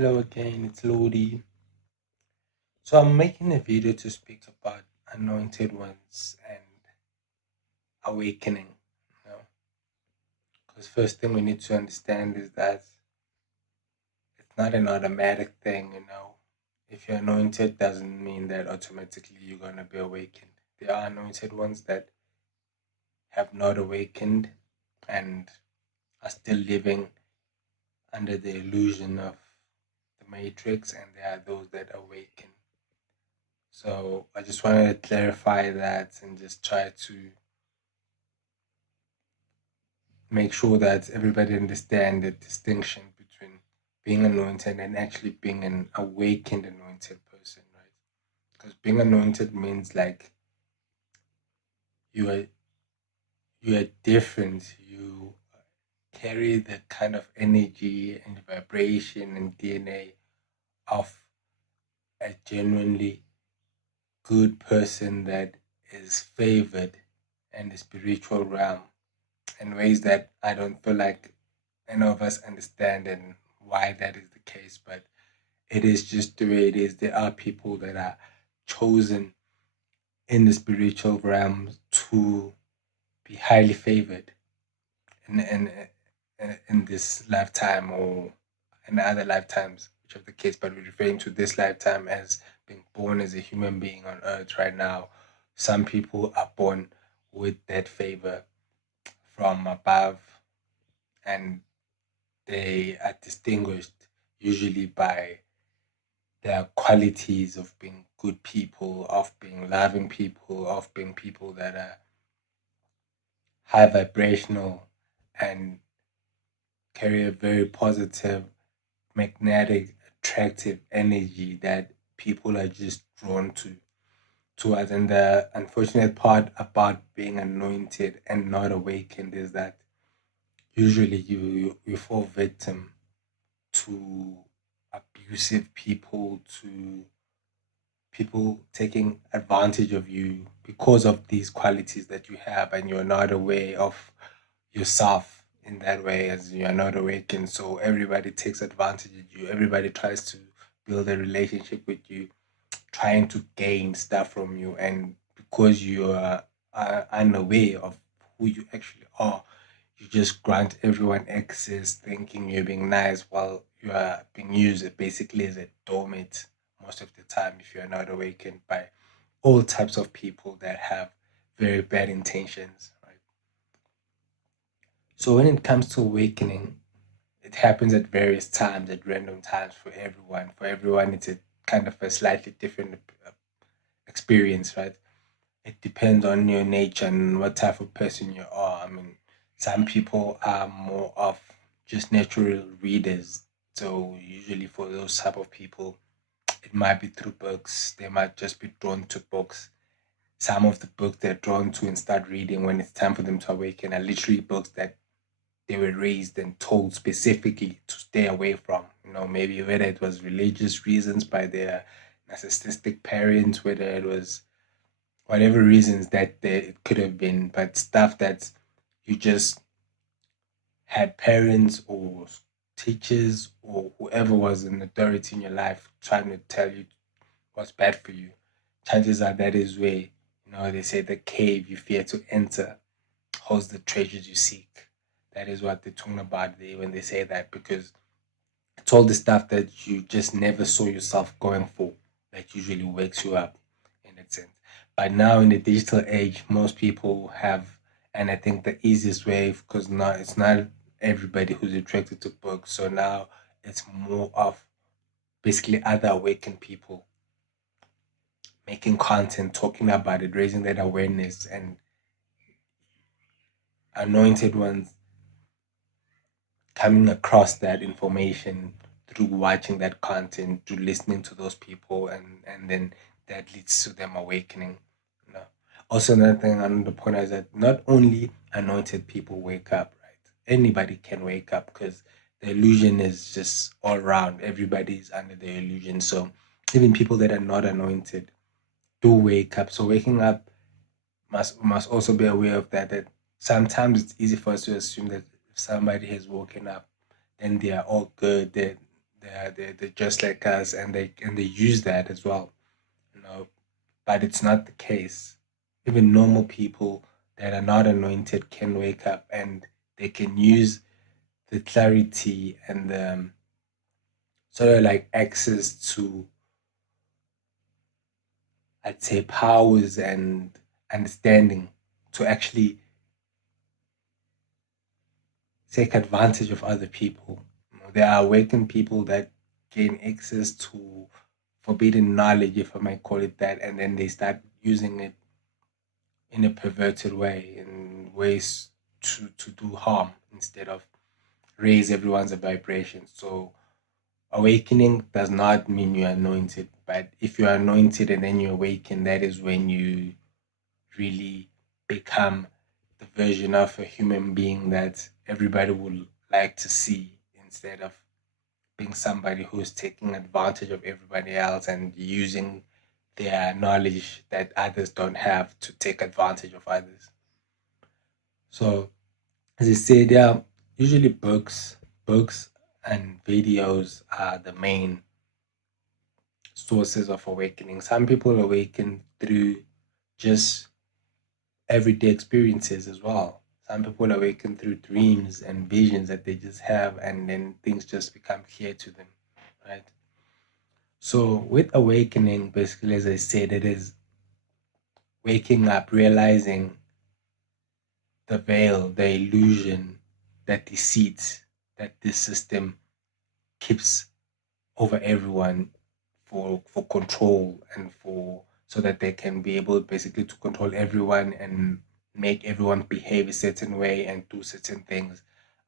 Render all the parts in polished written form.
Hello again, it's Lodi. So I'm making a video to speak about anointed ones and awakening. You know, because first thing we need to understand is that it's not an automatic thing. If you're anointed, doesn't mean that automatically you're gonna be awakened. There are anointed ones that have not awakened and are still living under the illusion of the matrix, and there are those that awaken. So I just wanted to clarify that and just try to make sure that everybody understand the distinction between being anointed and actually being an awakened anointed person, right? Because being anointed means like you are you are different. You carry the kind of energy and vibration and DNA of a genuinely good person that is favored in the spiritual realm in ways that I don't feel like any of us understand and why that is the case, but it is just the way it is. There are people that are chosen in the spiritual realm to be highly favored in this lifetime or in other lifetimes, whichever the case, but we're referring to this lifetime as being born as a human being on earth right now. Some people are born with that favor from above, and they are distinguished usually by their qualities of being good people, of being loving people, of being people that are high vibrational and carry a very positive, magnetic, attractive energy that people are just drawn towards. And the unfortunate part about being anointed and not awakened is that usually you fall victim to abusive people, to people taking advantage of you because of these qualities that you have, and you're not aware of yourself in that way as you are not awakened. So everybody takes advantage of you. Everybody tries to build a relationship with you, trying to gain stuff from you. And because you are unaware of who you actually are, you just grant everyone access thinking you're being nice while you are being used basically as a doormat most of the time if you're not awakened by all types of people that have very bad intentions, right? So when it comes to awakening, it happens at various times, at random times for everyone. For everyone, it's a kind of a slightly different experience, right? It depends on your nature and what type of person you are. I mean, some people are more of just natural readers. So usually for those type of people, it might be through books. They might just be drawn to books. Some of the books they're drawn to and start reading when it's time for them to awaken are literally books that they were raised and told specifically to stay away from. Maybe whether it was religious reasons by their narcissistic parents, whether it was whatever reasons that it could have been, but stuff that you just had parents or teachers or whoever was an authority in your life trying to tell you what's bad for you. Chances are that is where, they say the cave you fear to enter holds the treasures you seek. That is what they're talking about there when they say that, because it's all the stuff that you just never saw yourself going for that usually wakes you up in that sense. But now in the digital age, most people have, and I think the easiest way, because now it's not everybody who's attracted to books. So now it's more of basically other awakened people making content, talking about it, raising that awareness, and anointed ones coming across that information through watching that content, through listening to those people, and then that leads to them awakening. You know. Also, another thing, another point is that not only anointed people wake up, right? Anybody can wake up because the illusion is just all around. Everybody's under the illusion. So even people that are not anointed do wake up. So waking up must also be aware of that. That sometimes it's easy for us to assume that if somebody has woken up, then they are all good. they're just like us, and they use that as well, you know. But it's not the case. Even normal people that are not anointed can wake up and they can use the clarity and the sort of like access to, I'd say, powers and understanding to actually take advantage of other people. You know, there are awakened people that gain access to forbidden knowledge, if I might call it that, and then they start using it in a perverted way, in ways to do harm instead of raise everyone's vibration. So awakening does not mean you're anointed, but if you're anointed and then you awaken, that is when you really become the version of a human being that everybody would like to see, instead of being somebody who's taking advantage of everybody else and using their knowledge that others don't have to take advantage of others. So, as I said, yeah, usually books and videos are the main sources of awakening. Some people awaken through just everyday experiences as well. Some people awaken through dreams and visions that they just have, and then things just become clear to them, right? So, with awakening, basically, as I said, it is waking up, realizing the veil, the illusion, that deceit that this system keeps over everyone for control and for so that they can be able basically to control everyone and make everyone behave a certain way and do certain things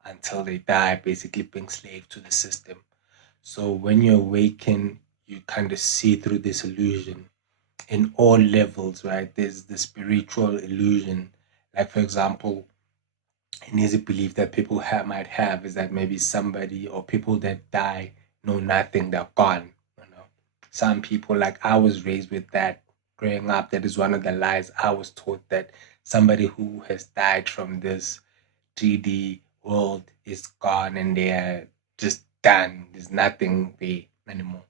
until they die, basically being slave to the system. So when you awaken, you kind of see through this illusion in all levels, right? There's the spiritual illusion. Like, for example, an easy belief that people might have is that maybe somebody or people that die know nothing, they're gone. You know, some people, like I was raised with that growing up. That is one of the lies I was taught, that somebody who has died from this 3D world is gone and they're just done. There's nothing there anymore.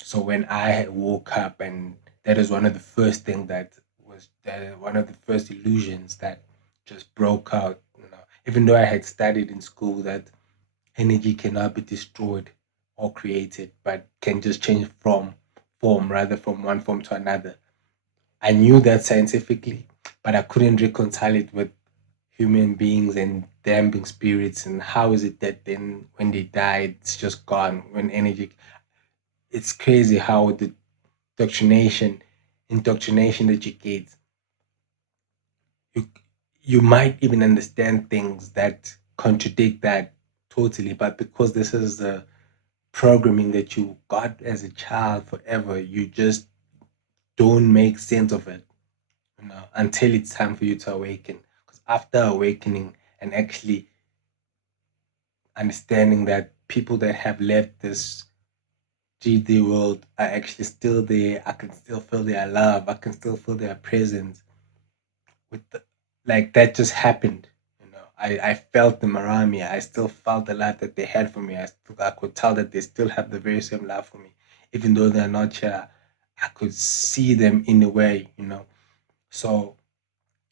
So when I woke up, and that is one of the first things that was one of the first illusions that just broke out. You know, even though I had studied in school that energy cannot be destroyed or created, but can just change from form, rather from one form to another. I knew that scientifically, but I couldn't reconcile it with human beings and them being spirits. And how is it that then when they die, it's just gone? When energy, it's crazy how the indoctrination indoctrination that you get, you you might even understand things that contradict that totally, but because this is the programming that you got as a child forever, you just don't make sense of it, you know, until it's time for you to awaken. Because after awakening and actually understanding that people that have left this 3D world are actually still there, I can still feel their love, I can still feel their presence, with the, like that just happened. You know, I felt them around me. I still felt the love that they had for me. I could tell that they still have the very same love for me, even though they're not here. I could see them in a way, you know. So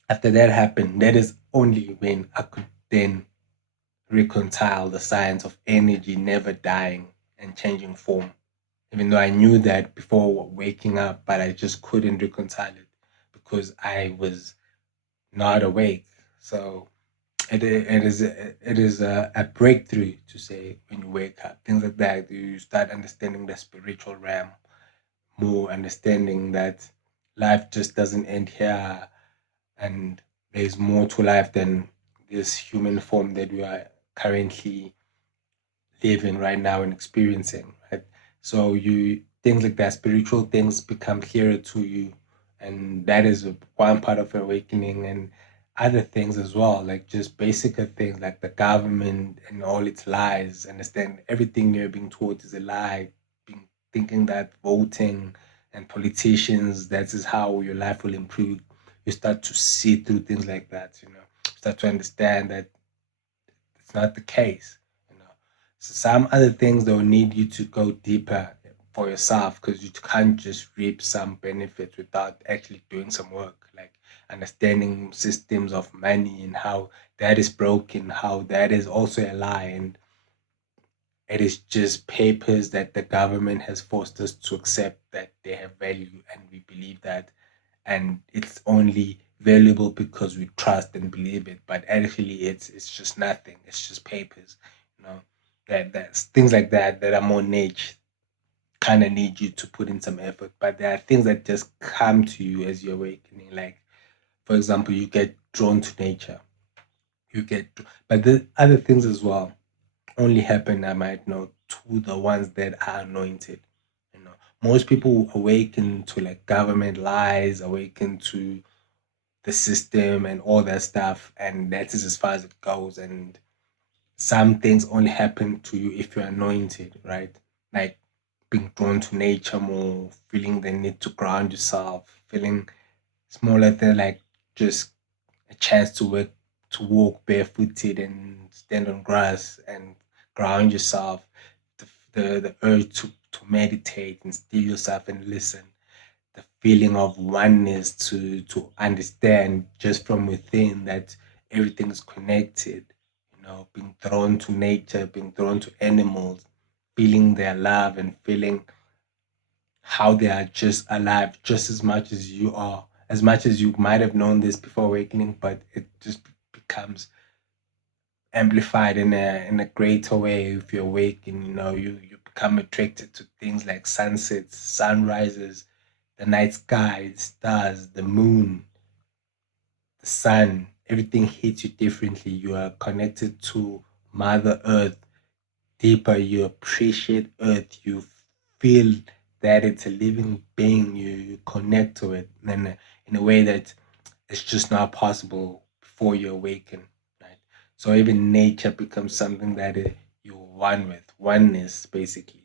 after that happened, that is only when I could then reconcile the science of energy never dying and changing form. Even though I knew that before waking up, but I just couldn't reconcile it because I was not awake. So it is a breakthrough to say when you wake up. Things like that. You start understanding the spiritual realm more, understanding that life just doesn't end here, and there's more to life than this human form that we are currently living right now and experiencing, right? So you things like that, spiritual things become clearer to you, and that is one part of awakening, and other things as well, like just basic things like the government and all its lies. Understand everything you're being taught is a lie. Being thinking that voting and politicians, that is how your life will improve. You start to see through things like that. You know, start to understand that it's not the case. You know, Some other things they'll need you to go deeper for yourself because you can't just reap some benefits without actually doing some work, like understanding systems of money and how that is broken, how that is also a lie, and it is just papers that the government has forced us to accept that they have value, and we believe that, and it's only valuable because we trust and believe it. But actually, it's just nothing. It's just papers, you know. That's things like that that are more niche. Kind of need you to put in some effort, but there are things that just come to you as you're awakening. Like, for example, you get drawn to nature. You get, but the other things as well only happen, I might know, to the ones that are anointed. You know, most people awaken to like government lies, awaken to the system and all that stuff, and that is as far as it goes. And some things only happen to you if you're anointed, right? Like being drawn to nature more, feeling the need to ground yourself, feeling smaller things like just a chance to work to walk barefooted and stand on grass and ground yourself, the urge to meditate and still yourself and listen, the feeling of oneness to understand just from within that everything is connected, being drawn to nature, being drawn to animals, feeling their love and feeling how they are just alive just as much as you are, as much as you might have known this before awakening, but it just becomes amplified in a greater way if you awaken. You become attracted to things like sunsets, sunrises, the night sky, the stars, the moon, the sun. Everything hits you differently. You are connected to Mother Earth deeper. You appreciate Earth. You feel that it's a living being. You connect to it in a way that it's just not possible before you awaken, right? So even nature becomes something that you're one with, oneness, basically.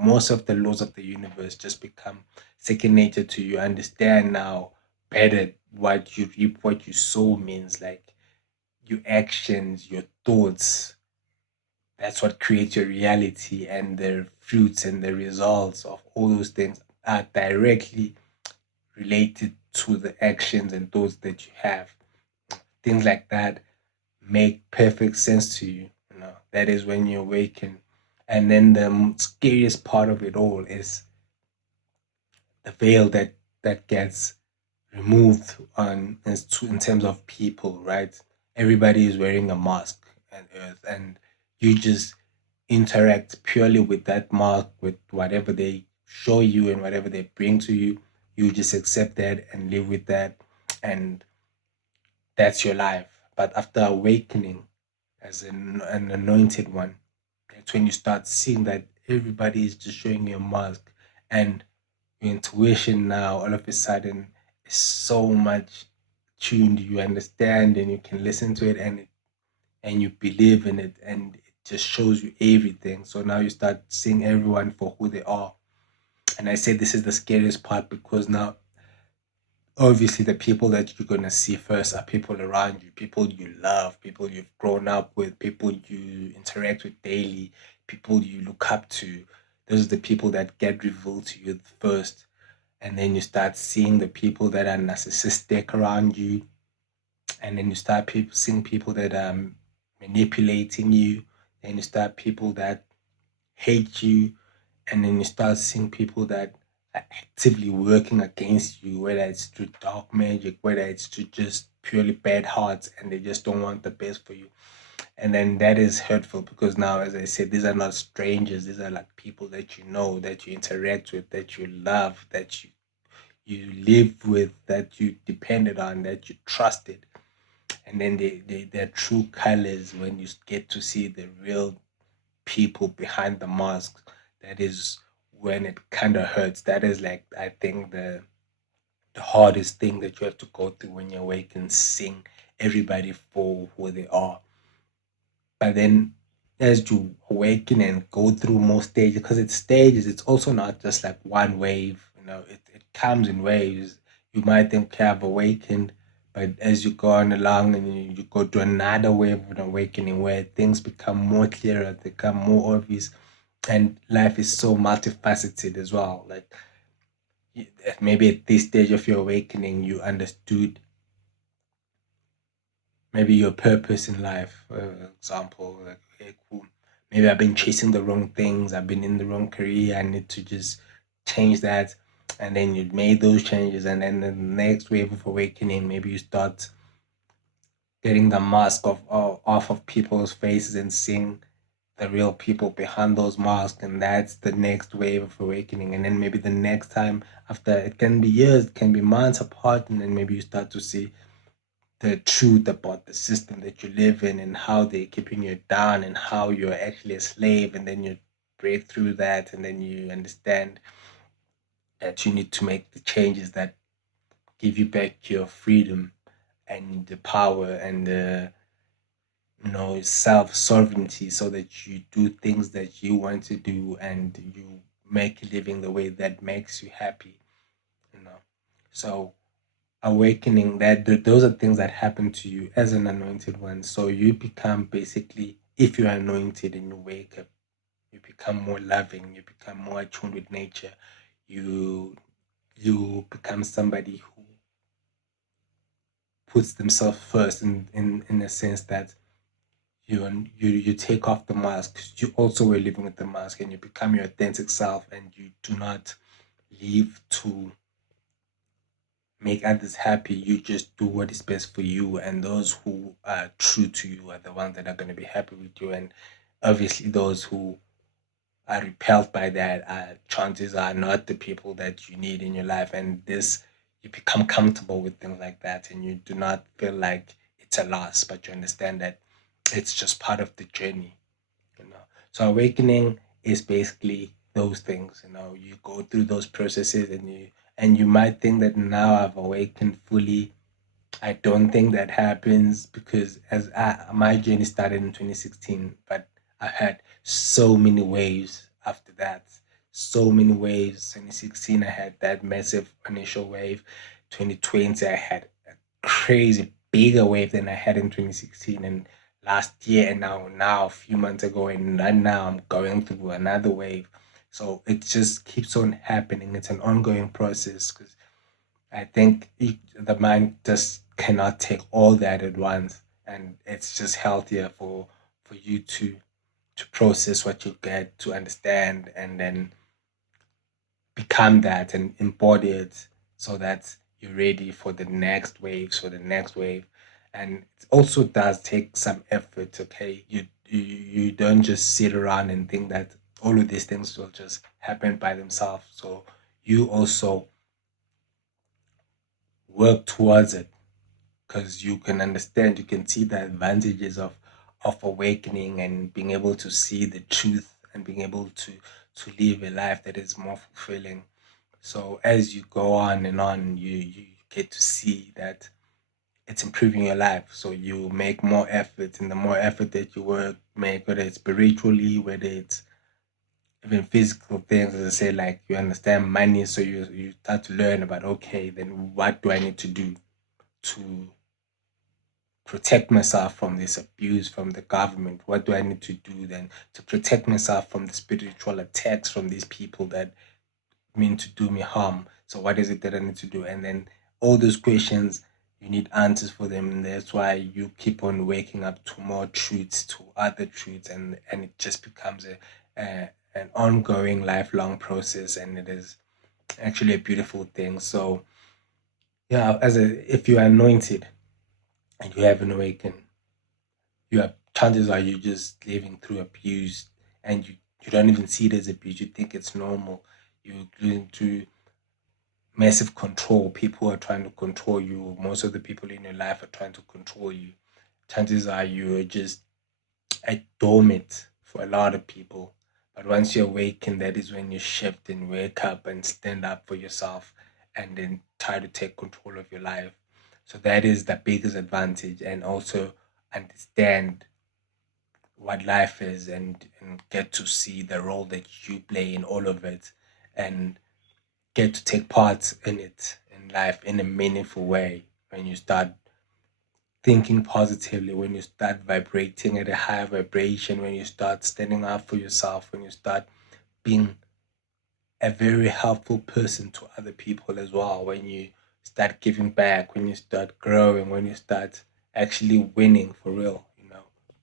Most of the laws of the universe just become second nature to you. Understand now better what you reap, what you sow means, like your actions, your thoughts. That's what creates your reality, and the fruits and the results of all those things are directly related to the actions and thoughts that you have. Things like that make perfect sense to you. That is when you awaken. And then the scariest part of it all is the veil that gets removed in terms of people, right? Everybody is wearing a mask on Earth, and you just interact purely with that mask, with whatever they show you and whatever they bring to you. You just accept that and live with that, and that's your life. But after awakening as an anointed one, that's when you start seeing that everybody is just showing you a mask, and your intuition now all of a sudden is so much tuned. You understand and you can listen to it, and you believe in it, and it just shows you everything. So now you start seeing everyone for who they are. And I say this is the scariest part because now obviously the people that you're gonna see first are people around you, people you love, people you've grown up with, people you interact with daily, people you look up to. Those are the people that get revealed to you first. And then you start seeing the people that are narcissistic around you, and then you start seeing people that are manipulating you, and you start people that hate you, and then you start seeing people that are actively working against you, whether it's through dark magic, whether it's through just purely bad hearts, and they just don't want the best for you. And then that is hurtful because now, as I said, these are not strangers. These are like people that you know, that you interact with, that you love, that you live with, that you depended on, that you trusted. And then their true colors, when you get to see the real people behind the mask, that is when it kind of hurts. That is like, I think, the hardest thing that you have to go through when you're awake and seeing everybody for who they are. But then as you awaken and go through more stages, because it's stages, it's also not just like one wave. It comes in waves. You might think, okay, I've awakened, But as you go on along and you go to another wave of an awakening where things become more clearer, they become more obvious, and life is so multifaceted as well. Like maybe at this stage of your awakening, you understood maybe your purpose in life. For example, like, okay, cool. Maybe I've been chasing the wrong things. I've been in the wrong career. I need to just change that. And then you made those changes, and then the next wave of awakening, maybe you start getting the mask off of people's faces and seeing the real people behind those masks, and that's the next wave of awakening. And then maybe the next time, after it can be years, it can be months apart, and then maybe you start to see the truth about the system that you live in and how they're keeping you down and how you're actually a slave, and then you break through that, and then you understand that you need to make the changes that give you back your freedom and the power and the self sovereignty, so that you do things that you want to do and you make a living the way that makes you happy. you know so awakening, those are things that happen to you as an anointed one. So you become, basically, if you're anointed and you wake up, you become more loving, you become more attuned with nature. You you become somebody who puts themselves first, in a sense that you take off the mask. You also were living with the mask, and you become your authentic self, and you do not live to make others happy. You just do what is best for you, and those who are true to you are the ones that are going to be happy with you. And obviously, those who are repelled by that, chances are not the people that you need in your life. And this, you become comfortable with things like that, and you do not feel like it's a loss, but you understand that it's just part of the journey. you know so awakening is basically those things. You go through those processes, and you might think that now I've awakened fully. I don't think that happens, because my journey started in 2016, but I had so many waves after that. So many waves. 2016, I had that massive initial wave. 2020, I had a crazy bigger wave than I had in 2016. And last year, and now a few months ago, and right now I'm going through another wave. So it just keeps on happening. It's an ongoing process, because I think the mind just cannot take all that at once, and it's just healthier for you to process what you get, to understand, and then become that and embody it, so that you're ready for the next wave. So the next wave, and it also does take some effort. Okay, you don't just sit around and think that all of these things will just happen by themselves. So you also work towards it, because you can understand, you can see the advantages of awakening and being able to see the truth and being able to live a life that is more fulfilling. So as you go on and on, you get to see that it's improving your life. So you make more effort, and the more effort that you make, whether it's spiritually, whether it's even physical things, as I say, like you understand money, so you start to learn about, okay, then what do I need to do to protect myself from this abuse from the government? What do I need to do then to protect myself from the spiritual attacks from these people that mean to do me harm? So what is it that I need to do? And then all those questions, you need answers for them. And that's why you keep on waking up to more truths, to other truths, and it just becomes a an ongoing lifelong process, and it is actually a beautiful thing. So yeah, if you are anointed and you have an awakened, you have chances are you're just living through abuse, and you don't even see it as abuse. You think it's normal. You're going through massive control. People are trying to control you. Most of the people in your life are trying to control you. Chances are you're just a doormat for a lot of people. But once you awaken, that is when you shift and wake up and stand up for yourself, and then try to take control of your life. So that is the biggest advantage, and also understand what life is, and get to see the role that you play in all of it, and get to take part in it in life in a meaningful way when you start thinking positively, when you start vibrating at a higher vibration, when you start standing up for yourself, when you start being a very helpful person to other people as well, when you start giving back, when you start growing, when you start actually winning for real,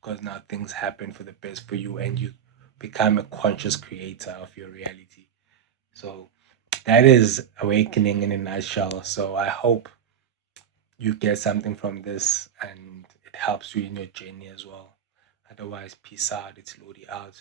because now things happen for the best for you and you become a conscious creator of your reality. So that is awakening in a nutshell. So I hope you get something from this and it helps you in your journey as well. Otherwise, peace out. It's Lodi out.